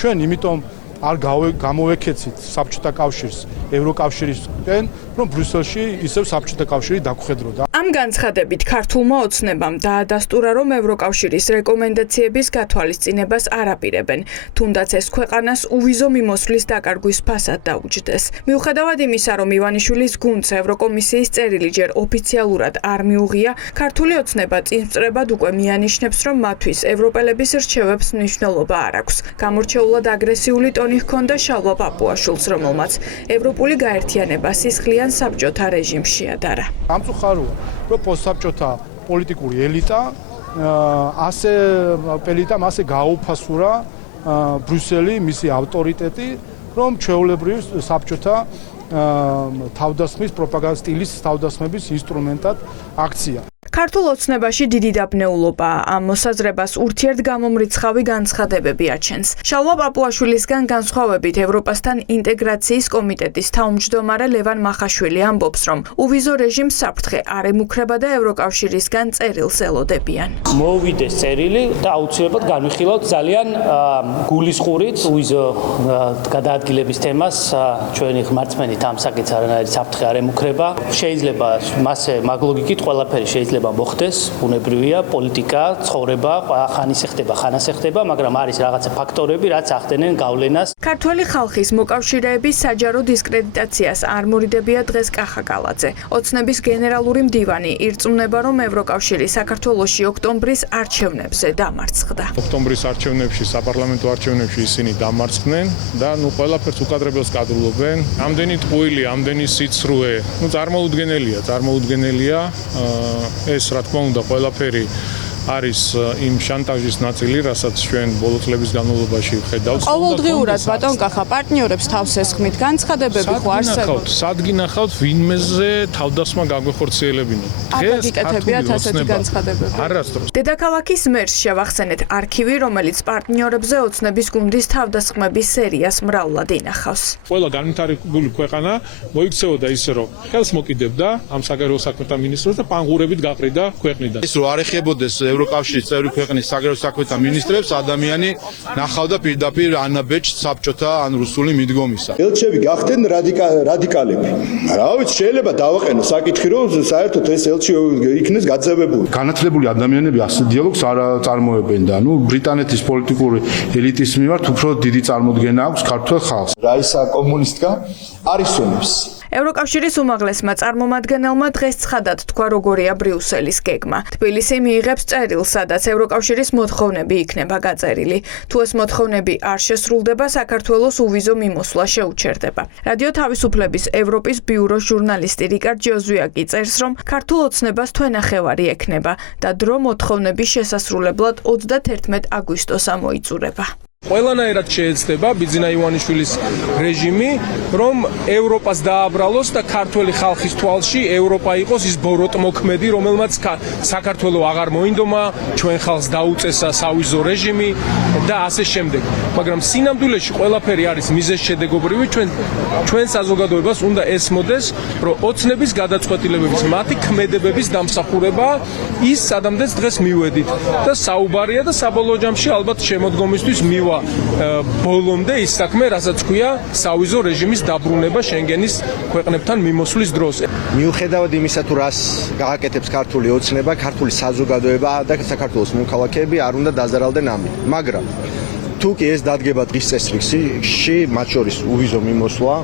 ჩვენ იმიტომ არ გამოვეკეცით საბჭოთა კავშირს ევროკავშირისკენ, რომ ბრიუსელში ისევ საბჭოთა კავშირი დაგვხედროდა. Ამ განცხადებით ქართულმა ოცნებამ დაადასტურა, რომ ევროკავშირის რეკომენდაციების გათვალისწინებას არ აპირებენ, თუნდაც ეს ქვეყანას უვიზო მიმოსვლის დაკარგვის ფასად დაუჯდეს. მიუხედავად იმისა, რომ ივანიშვილის გუნდს ევროკომისიის წერილი ჯერ ოფიციალურად არ მიუღია, ქართული ოცნება წინსწრებად უკვე მიანიშნებს, რომ მათთვის ევროპელების რჩევებს მნიშვნელობა არ აქვს. გამორჩეულად აგრესიული ტონი ჰქონდა შალვა პაპუაშვილს, რომელმაც ევროპული გაერთიანება სისხლიან საბჭოთა რეჟიმს შეადარა. Გამწუხაროა, რომ პოსტსაბჭოთა პოლიტიკური ელიტამ ასე გააუფასურა ბრიუსელი, მისი ავტორიტეტი, რომ ჩვეულებრივ საბჭოთა თავდასხმის პროპაგანდა სტილის თავდასხმების ინსტრუმენტად აქცია. ქართულ ოცნებაში დიდი დაბნეულობაა, ამ მოსაზრებას ურთიერთგამომრიცხავი განცხადებები აჩენს. შალვა პაპუაშვილისგან განსხვავებით ევროპასთან ინტეგრაციის კომიტეტის თავმჯდომარე ლევან მახაშვილი ამბობს, რომ უვიზო რეჟიმს საფრთხე არ ემუქრება და ევროკავშირისგან წერილს ელოდებიან. მოვიდეს წერილი და აუცილებლად განვიხილავთ ძალიან გულისხმურით უვიზო გადაადგილების თემას. ჩვენი ღმერთმენით ამ საკითხს არანაირი საფრთხე არ ემუქრება. შეიძლება მასე მაგ ლოგიკით ყველაფერი შეიძლება მოხდეს, ბუნებრივია, პოლიტიკა, ცხოვრება, ხანის ეხება, ხანას ეხება, მაგრამ არის რაღაცა ფაქტორები, რაც ახდენენ გავლენას. ქართველი ხალხის მოკავშირეების საჯარო დისკრედიტაციას არ მორიდებია დღეს კახაკალაძე. ოცნების გენერალური მდივანი ირწმუნება, რომ ევროკავშირი საქართველოში ოქტომბრის არჩევნებზე დამარცხდა. ოქტომბრის არჩევნებში, საპარლამენტო არჩევნებში ისინი დამარცხდნენ და ყველაფერს უკადრებელს კადრულობენ. ამდენი ტყუილი, ამდენი სიცრუე, წარმოუდგენელია. ეს რა თქმა უნდა ყველაფერი არის იმ შანტაჟის ნაწილი, რასაც ჩვენ ბოლო წლების განმავლობაში ხედავთ. ყოველდღიურად ბატონ კახა პარტნიორებს თავს ესხმით, განცხადებები ხო არსებობს? სად გინახავთ ვინმეზე თავდასხმა გაგვეხორციელებინა? დღეს იკეთებიათ ასეთი განცხადებები. არასდროს. დედაქალაქის მერს შევახსენეთ არქივი, რომელიც პარტნიორებზე ოცნების გუნდის თავდასხმების სერიას მრავლად ინახავს. ყველა განვითარებული ქვეყანა მოიქცეოდა ისე, რომ ხელს მოკიდებდა ამ საგარეო საქმეთა მინისტრს და პანგურებით გაყრიდა ქვეყნიდან. ის რო არ ეხებოდეს ევროკავშირის წევრი ქვეყნის საგარეო საქმეთა მინისტრებს, ადამიანი ნახავდა პირდაპირ ანაბეჭდ საბჭოთა ან რუსული მიდგომისა. ელჩები გახდნენ რადიკალები. რა ვიცი, შეიძლება დავაყენო საკითხი, რომ საერთოდ ეს ელჩი იქნეს გაძევებული. განათლებული ადამიანები ასეთ დიალოგს არ წარმოებენ და ბრიტანეთის პოლიტიკური ელიტის მიმართ უფრო დიდი წარმოდგენა აქვს ქართველ ხალხს. რაისა კომუნისტკა არის სუნებს. ევროკავშირის უმაღლესმა წარმომადგენელმა დღეს ცხადად თქვა, როგორია ბრიუსელის გეგმა. თბილისი მიიღებს წერილს, სადაც ევროკავშირის მოთხოვნები იქნება გაწერილი. თუ ეს მოთხოვნები არ შესრულდება, საქართველოს უვიზო მიმოსვლა შეუჩერდება. რადიო თავისუფლების ევროპის ბიუროს ჟურნალისტი რიკარდ ჯოზვიაკი წერს, რომ ქართულ ოცნებას თვენახევარი ექნება და დრო მოთხოვნების შესასრულებლად 31 აგვისტოს ამოიწურება. ყველანაირად შეეცდება ბიძინა ივანიშვილის რეჟიმი, რომ ევროპას დააბრალოს და ქართველი ხალხის თვალში ევროპა იყოს ის ბოროტმოქმედი, რომელმაც საქართველოს აღარ მოინდომა, ჩვენ ხალხს დაუწესა სავიზო რეჟიმი და ასე შემდეგ. მაგრამ სინამდვილეში ყველაფერი არის მიზეზშედეგობრივი, ჩვენ საზოგადოებას უნდა ესმოდეს, რომ ოცნების გადაწყვეტილებების მათი ქმედებების დამსახურება ის სადამდეც დღეს მივედით და საუბარია და საბოლოო ჯამში ალბათ შემოდგომისთვის ბოლომდე ის საქმე, რასაც ქვია სავიზო რეჟიმის დაბრუნება შენგენის ქვეყნებთან მიმოსვლის დროს. მიუხედავად იმისა, თუ რას გააკეთებს ქართული ოცნება, ქართული საზოგადოება და საქართველოს მოქალაქეები არ უნდა დაზარალდნენ ამით. მაგრამ თუ კი ეს დადგება დღის წესრიგში, მათ შორის უვიზო მიმოსვლა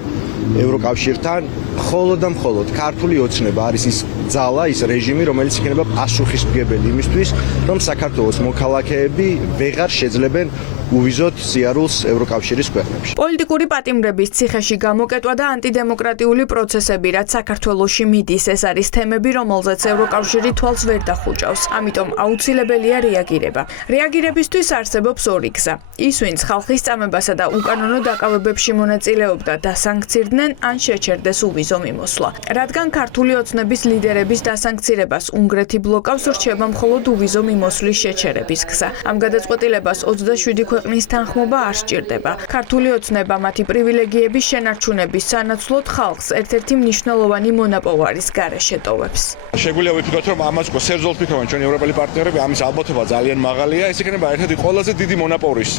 ევროკავშირთან, მხოლოდ და მხოლოდ ქართული ოცნება არის ის ძალა, ის რეჟიმი, რომელიც იქნება პასუხისმგებელი იმისთვის, რომ საქართველოს მოქალაქეები ვეღარ შეძლებენ უვიზოთ სიარულს ევროკავშირის ქვეყნებში. პოლიტიკური პატიმრების ციხეში გამოკეტვა და ანტიდემოკრატიული პროცესები, რაც საქართველოში მიდის, ეს არის თემები, რომელზეც ევროკავშირი თვალს ვერ დახუჭავს. ამიტომ აუცილებელია რეაგირება. რეაგირებისთვის არსებობს ორი გზა. ის, ვინც ხალხის წამებასა და უკანონო დაკავებებში მონაწილეობდა და დასანქცირდნენ, ან შეჩერდეს უვიზო მიმოსვლა. რადგან ქართული ოცნების ლიდერების დასანქცირებას უნგრეთი ბლოკავს, რჩება მხოლოდ უვიზო მიმოსვლის შეჩერების გზა. ამ გადაწყვეტილებას 27 ქვეყნის თანხმობა არ სჭირდება. ქართული ოცნება მათი პრივილეგიების შენარჩუნების სანაცვლოდ ხალხს ერთ-ერთი მნიშვნელოვანი მონაპოვარის გარეშე ტოვებს. შეგვიძლია ვიფიქროთ, რომ ამას უკვე სერიოზულად ფიქრობენ ჩვენი ევროპელი პარტნიორები, ამის ალბათობა ძალიან მაღალია. ეს იქნება ერთ-ერთი ყველაზე დიდი მონაპოვრის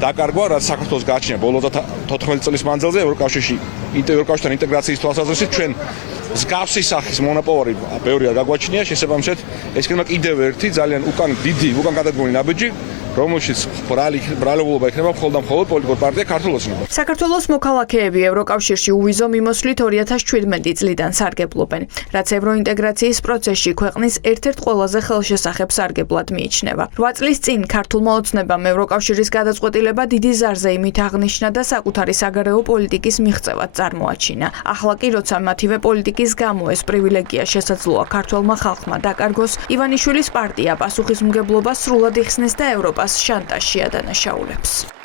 დაკარგვა, რაც საქართველოს გააჩნია ბოლო 14 წლის მანძილზე ევროკავშირში ევროკავშირთან ინტეგრაციის თვალსაზრისით ჩვენ მსგავსი სახის მონოპოლური ბევრია გაგვაჩნია, შესაბამისად ეს იქნება კიდევ ერთი ძალიან უკან გადადგმული ნაბიჯი, რომელშიც ბრალებლობა იქნება მხოლოდ და მხოლოდ პოლიტიკურ პარტია ქართულ ოცნებაში. საქართველოს მოქალაქეები ევროკავშირში უვიზო მიმოსვლით 2017 წლიდან სარგებლობენ, რაც ევროინტეგრაციის პროცესში ქვეყნის ერთ-ერთ ყველაზე ხელშესახებ სარგებლად მიიჩნევა. 8 წლის წინ ქართულმა ოცნებამ ევროკავშირის გადაწყვეტილება დიდი ზარზე იმით აღნიშნა და საკუთარი საგარეო პოლიტიკის მიღწევად წარმოაჩინა. ახლა კი როცა მათივე პოლიტიკის გამო ეს პრივილეგია შესაძლოა ქართველმა ხალხმა დაკარგოს, ივანიშვილის პარტია პასუხისმგებლობას სრულად იხსნის და ევროპას შანტაჟში ადანაშაულებს.